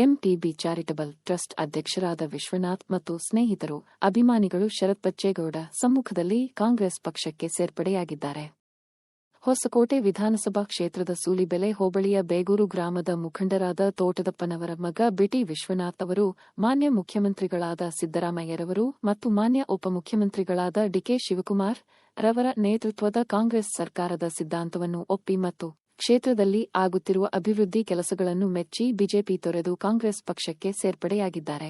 MTB charitable trust ಅಧ್ಯಕ್ಷರಾದ ವಿಶ್ವನಾಥ್ ಮತ್ತು ಸ್ನೇಹಿತರು, ಅಭಿಮಾನಿಗಳು ಶರತ್ ಬಚ್ಚೇಗೌಡ ಸಮ್ಮುಖದಲ್ಲಿ ಕಾಂಗ್ರೆಸ್ ಪಕ್ಷಕ್ಕೆ ಸೇರ್ಪಡೆಯಾಗಿದ್ದಾರೆ. ಹೊಸಕೋಟೆ ವಿಧಾನಸಭಾ ಕ್ಷೇತ್ರದ ಸೂಲಿಬೆಲೆ ಹೋಬಳಿಯ ಬೇಗೂರು ಗ್ರಾಮದ ಮುಖಂಡರಾದ ತೋಟದಪ್ಪನವರ ಮಗ ಬಿಟಿ ವಿಶ್ವನಾಥ್ ಅವರು ಮಾನ್ಯ ಮುಖ್ಯಮಂತ್ರಿಗಳಾದ ಸಿದ್ದರಾಮಯ್ಯರವರು ಮತ್ತು ಮಾನ್ಯ ಉಪಮುಖ್ಯಮಂತ್ರಿಗಳಾದ ಡಿಕೆ ಶಿವಕುಮಾರ್ ರವರ ನೇತೃತ್ವದ ಕಾಂಗ್ರೆಸ್ ಸರ್ಕಾರದ ಸಿದ್ಧಾಂತವನ್ನು ಒಪ್ಪಿ ಮತ್ತು ಕ್ಷೇತ್ರದಲ್ಲಿ ಆಗುತ್ತಿರುವ ಅಭಿವೃದ್ಧಿ ಕೆಲಸಗಳನ್ನು ಮೆಚ್ಚಿ ಬಿಜೆಪಿ ತೊರೆದು ಕಾಂಗ್ರೆಸ್ ಪಕ್ಷಕ್ಕೆ ಸೇರ್ಪಡೆಯಾಗಿದ್ದಾರೆ.